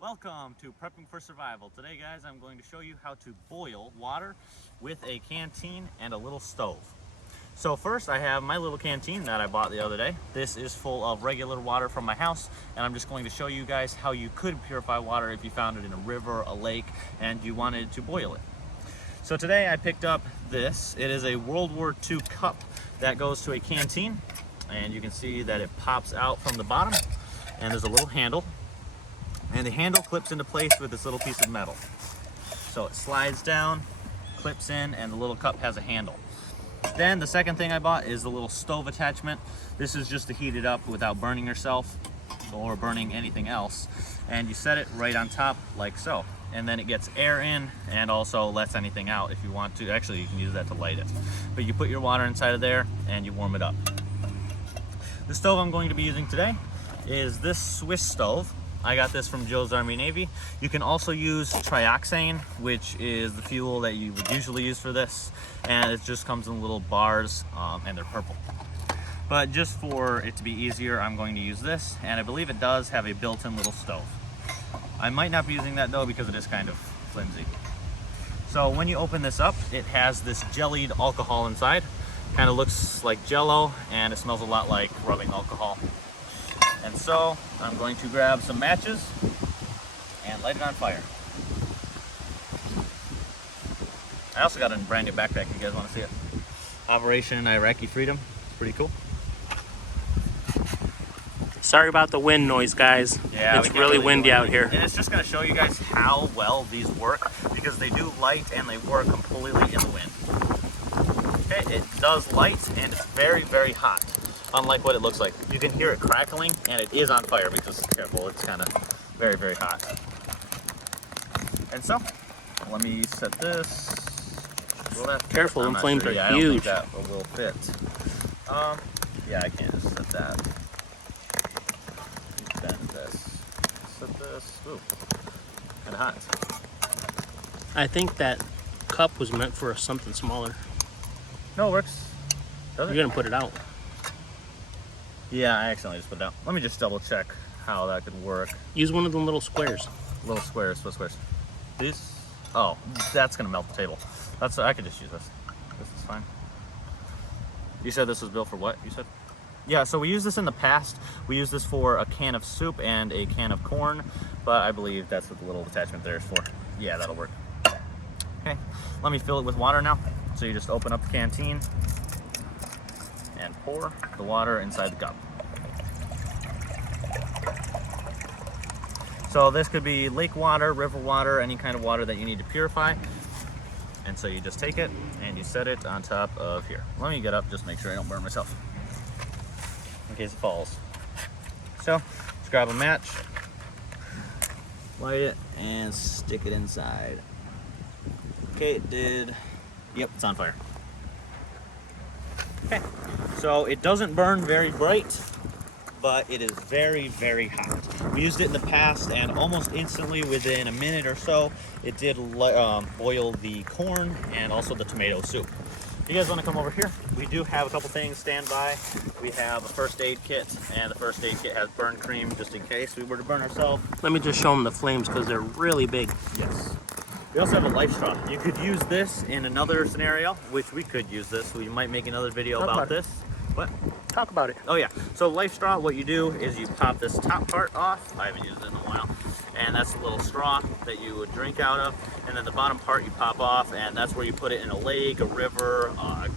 Welcome to Prepping for Survival. Today, guys, I'm going to show you how to boil water with a canteen and a little stove. So first, I have my little canteen that I bought the other day. This is full of regular water from my house, and I'm just going to show you guys how you could purify water if you found it in a river, a lake, and you wanted to boil it. So today I picked up this. It is a World War II cup that goes to a canteen, and you can see that it pops out from the bottom, and there's a little handle. And the handle clips into place with this little piece of metal. So it slides down, clips in, and the little cup has a handle. Then the second thing I bought is the little stove attachment. This is just to heat it up without burning yourself or burning anything else. And you set it right on top like so. And then it gets air in and also lets anything out if you want to. Actually, you can use that to light it. But you put your water inside of there and you warm it up. The stove I'm going to be using today is this Swiss stove. I got this from Joe's Army Navy. You can also use trioxane, which is the fuel that you would usually use for this, and it just comes in little bars and they're purple. But just for it to be easier, I'm going to use this, and I believe it does have a built-in little stove. I might not be using that though because it is kind of flimsy. So when you open this up, it has this jellied alcohol inside. Kind of looks like Jello, and it smells a lot like rubbing alcohol. And so I'm going to grab some matches and light it on fire. I also got a brand new backpack if you guys want to see it. Operation Iraqi Freedom. It's pretty cool. Sorry about the wind noise, guys. Yeah, it's really windy out here. And it's just going to show you guys how well these work because they do light and they work completely in the wind. Okay, it does light and it's very, very hot. Unlike what it looks like. You can hear it crackling and it is on fire because, careful, it's kind of very, very hot. And so, let me set this. Will that fit? Careful, them flames sure. are Yeah, huge. I don't think that will fit. Yeah, I can't just set that. Bend this. Set this. Ooh, kind of hot. I think that cup was meant for something smaller. No, it works. Does it? You're gonna put it out. Yeah, I accidentally just put it down. Let me just double check how that could work. Use one of them little squares. Little squares, what squares? These? Oh, that's gonna melt the table. I could just use this. This is fine. You said this was built for what, you said? Yeah, so we used this in the past. We used this for a can of soup and a can of corn, but I believe that's what the little attachment there is for. Yeah, that'll work. Okay, let me fill it with water now. So you just open up the canteen and pour the water inside the cup. So this could be lake water, river water, any kind of water that you need to purify. And so you just take it and you set it on top of here. Let me get up, just make sure I don't burn myself in case it falls. So just grab a match, light it, and stick it inside. Okay, it did. Yep, it's on fire. Okay, so it doesn't burn very bright, but it is very, very hot. We used it in the past, and almost instantly, within a minute or so, it did boil the corn and also the tomato soup. If you guys want to come over here, we do have a couple things stand by. We have a first aid kit, and the first aid kit has burn cream just in case we were to burn ourselves. Let me just show them the flames because they're really big. Yes. We also have a life straw. You could use this in another scenario, which we could use this. We might make another video about this. What? Talk about it. Oh yeah, so life straw, what you do is you pop this top part off. I haven't used it in a while. And that's a little straw that you would drink out of. And then the bottom part you pop off, and that's where you put it in a lake, a river, a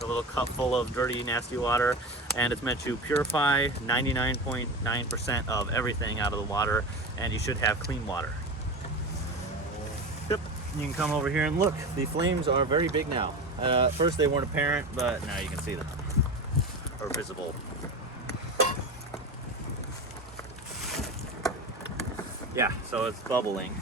little cup full of dirty, nasty water. And it's meant to purify 99.9% of everything out of the water, and you should have clean water. Yep, you can come over here and look. The flames are very big now. At first they weren't apparent, but now you can see them. Or visible. Yeah, so it's bubbling.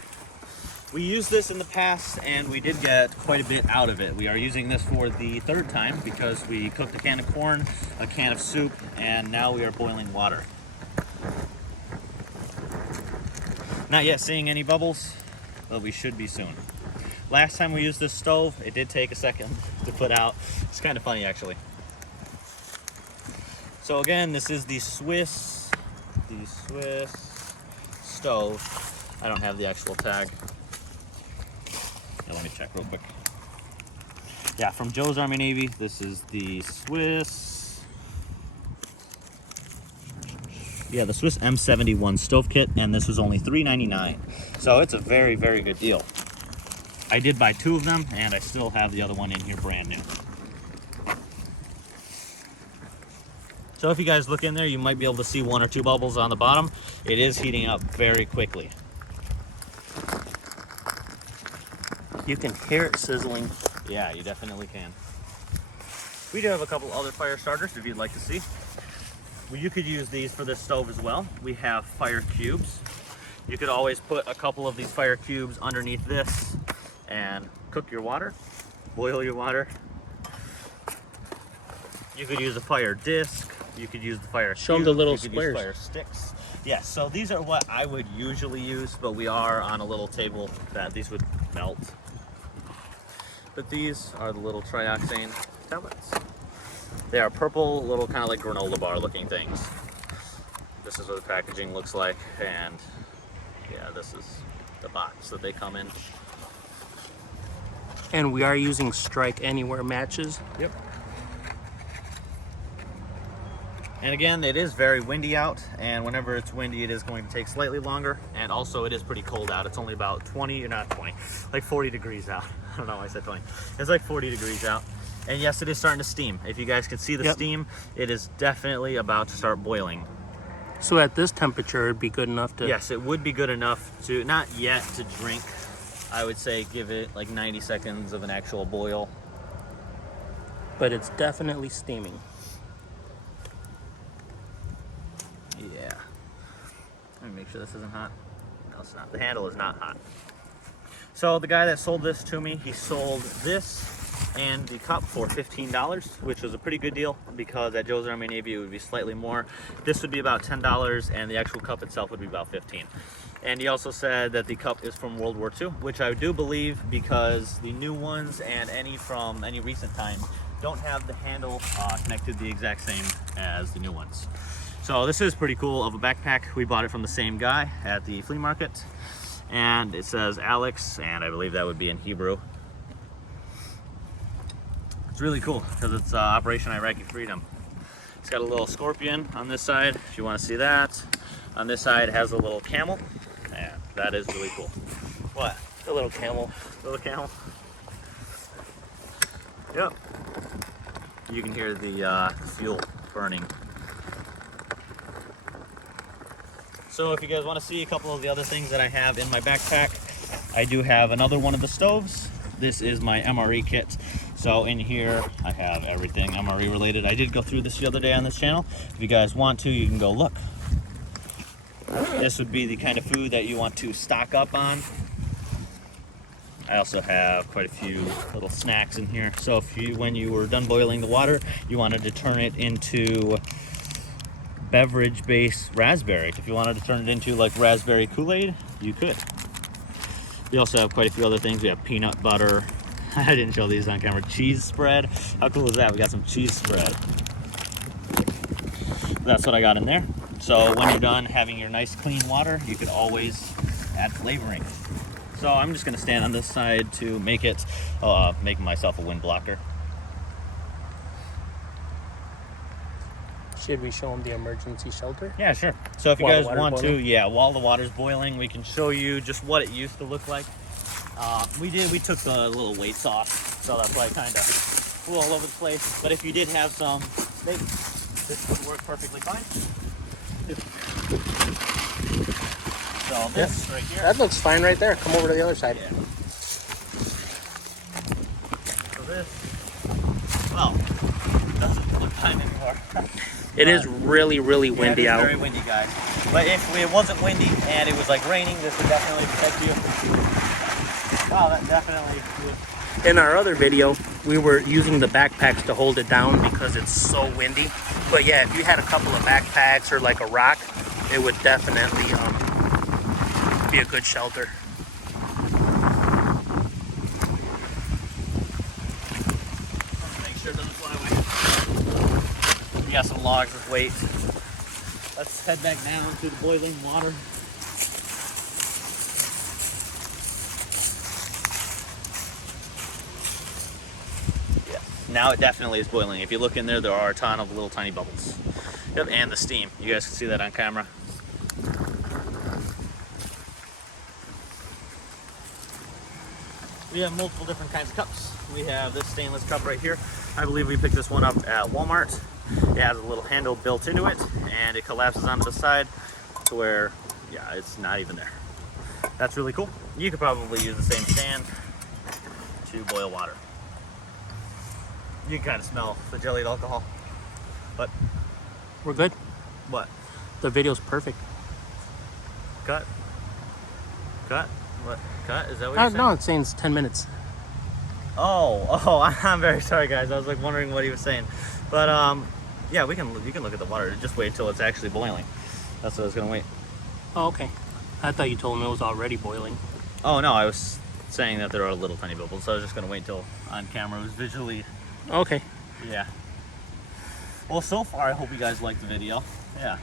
We used this in the past and we did get quite a bit out of it. We are using this for the third time because we cooked a can of corn, a can of soup, and now we are boiling water. Not yet seeing any bubbles, but we should be soon. Last time we used this stove, it did take a second to put out. It's kind of funny actually. So again, this is the Swiss stove. I don't have the actual tag. Yeah, let me check real quick. Yeah, from Joe's Army Navy. This is the Swiss. Yeah, the Swiss M71 stove kit, and this was only $3.99. So it's a very, very good deal. I did buy 2 of them, and I still have the other one in here brand new. So if you guys look in there, you might be able to see 1 or 2 bubbles on the bottom. It is heating up very quickly. You can hear it sizzling. Yeah, you definitely can. We do have a couple other fire starters if you'd like to see. Well, you could use these for this stove as well. We have fire cubes. You could always put a couple of these fire cubes underneath this and cook your water, boil your water. You could use a fire disc. You could use the fire Show them cube. the little you could squares. Use fire sticks. Yes, so these are what I would usually use, but we are on a little table that these would melt. But these are the little trioxane tablets. They are purple, little kind of like granola bar looking things. This is what the packaging looks like, and yeah, this is the box that they come in. And we are using Strike Anywhere matches. Yep. And again, it is very windy out, and whenever it's windy, it is going to take slightly longer. And also, it is pretty cold out. It's only about 20, or not 20, like 40 degrees out. I don't know why I said 20. It's like 40 degrees out. And yes, it is starting to steam. If you guys can see the steam, it is definitely about to start boiling. So at this temperature, it'd be good enough to... Yes, it would be good enough to, not yet to drink. I would say give it like 90 seconds of an actual boil. But it's definitely steaming. Yeah. Let me make sure this isn't hot. No, it's not. The handle is not hot. So the guy that sold this to me, he sold this and the cup for $15, which was a pretty good deal because at Joe's Army Navy it would be slightly more. This would be about $10 and the actual cup itself would be about $15. And he also said that the cup is from World War II, which I do believe because the new ones and any from any recent time don't have the handle connected the exact same as the new ones. So this is pretty cool of a backpack. We bought it from the same guy at the flea market. And it says Alex, and I believe that would be in Hebrew. It's really cool because it's Operation Iraqi Freedom. It's got a little scorpion on this side, if you want to see that. On this side, it has a little camel. Yeah, that is really cool. What? A little camel. Little camel? Yep. You can hear the fuel burning. So if you guys want to see a couple of the other things that I have in my backpack, I do have another one of the stoves. This is my MRE kit. So in here, I have everything MRE related. I did go through this the other day on this channel. If you guys want to, you can go look. This would be the kind of food that you want to stock up on. I also have quite a few little snacks in here. So if you, when you were done boiling the water, you wanted to turn it into beverage-based raspberry. If you wanted to turn it into like raspberry Kool-Aid, you could. We also have quite a few other things. We have peanut butter. I didn't show these on camera. Cheese spread. How cool is that? We got some cheese spread. That's what I got in there. So when you're done having your nice clean water, you could always add flavoring. So I'm just gonna stand on this side to make it, make myself a wind blocker. Should we show them the emergency shelter? Yeah, sure. So if you While the guys water's want to, boiling? yeah, while the water's boiling, we can show you just what it used to look like. We took the little weights off, so that's why it kind of flew all over the place. But if you did have some steak, this would work perfectly fine. So this right here. That looks fine right there. Come over to the other side. Yeah. So this, well, it doesn't look fine anymore. It is really, really windy yeah, it is out. very windy, guys. But if it wasn't windy and it was like raining, this would definitely protect you. Wow, that definitely would. In our other video, we were using the backpacks to hold it down because it's so windy. But yeah, if you had a couple of backpacks or like a rock, it would definitely be a good shelter. Make sure it doesn't fly away. We got some logs with weight. Let's head back down to the boiling water. now it definitely is boiling. If you look in there, there are a ton of little tiny bubbles. Yep, and the steam. You guys can see that on camera. We have multiple different kinds of cups. We have this stainless cup right here. I believe we picked this one up at Walmart. It has a little handle built into it, and it collapses onto the side to where, yeah, it's not even there. That's really cool. You could probably use the same stand to boil water. You can kind of smell the jellied alcohol, but We're good. what? The video's perfect. Cut? Cut? What? Cut? Is that what you're saying? No, it's saying it's 10 minutes. Oh, I'm very sorry, guys. I was like wondering what he was saying, but yeah, you can look at the water. Just wait until it's actually boiling. That's what I was gonna wait. Oh, okay. I thought you told me it was already boiling. Oh no, I was saying that there are little tiny bubbles. So I was just gonna wait until on camera it was visually. Okay. Yeah. Well, so far I hope you guys liked the video. Yeah.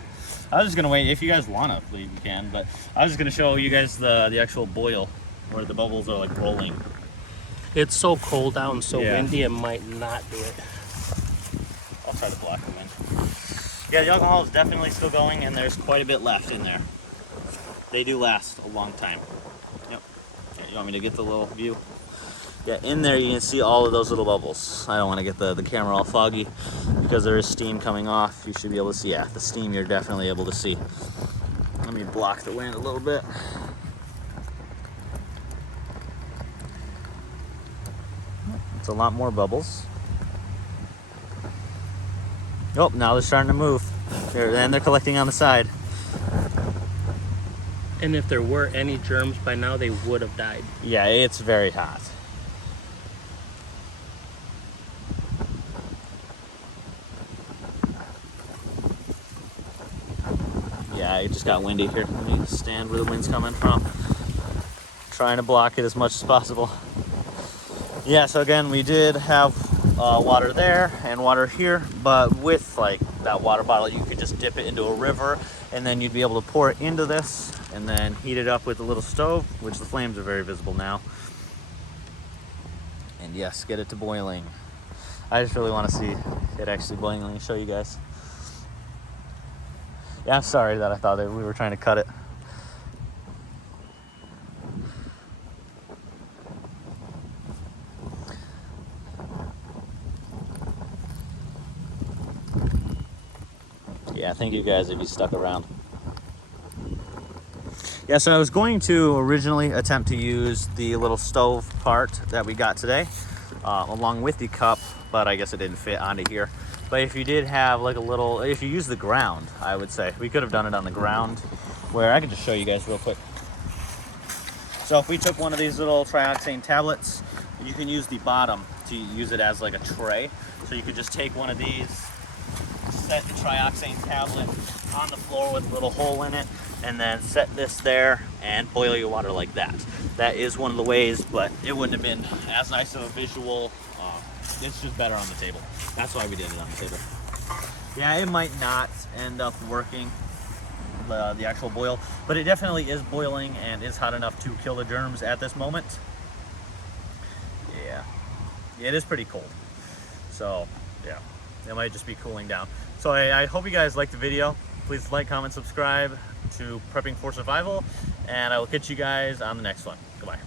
I was just gonna wait. If you guys wanna, please you can. But I was just gonna show you guys the actual boil, where the bubbles are like rolling. It's so cold out and so Yeah. windy, it might not do it. I'll try to block the wind. Yeah, the alcohol is definitely still going, and there's quite a bit left in there. They do last a long time. Yep. Okay, you want me to get the little view? Yeah, in there you can see all of those little bubbles. I don't want to get the camera all foggy because there is steam coming off. You should be able to see, yeah, the steam you're definitely able to see. Let me block the wind a little bit. It's a lot more bubbles. Oh, now they're starting to move. And they're collecting on the side. And if there were any germs by now, they would have died. Yeah, it's very hot. Yeah, it just got windy here. Let me stand where the wind's coming from. Trying to block it as much as possible. Yeah, so again, we did have water there and water here, but with like that water bottle, you could just dip it into a river, and then you'd be able to pour it into this and then heat it up with a little stove, which the flames are very visible now. And yes, get it to boiling. I just really want to see it actually boiling. Let me show you guys. Yeah, I'm sorry that I thought that we were trying to cut it. Yeah, thank you guys if you stuck around. Yeah, so I was going to originally attempt to use the little stove part that we got today along with the cup, but I guess it didn't fit onto here. But if you did have like a little, if you use the ground, I would say, we could have done it on the ground, where I could just show you guys real quick. So if we took one of these little trioxane tablets, you can use the bottom to use it as like a tray. So you could just take one of these, set the trioxane tablet on the floor with a little hole in it, and then set this there and boil your water like that. That is one of the ways, but it wouldn't have been as nice of a visual. It's just better on the table. That's why we did it on the table. Yeah, it might not end up working, the actual boil, but it definitely is boiling and is hot enough to kill the germs at this moment. Yeah, it is pretty cold. So yeah, it might just be cooling down. So I hope you guys liked the video. Please like, comment, subscribe to Prepping for Survival, and I will catch you guys on the next one. Goodbye.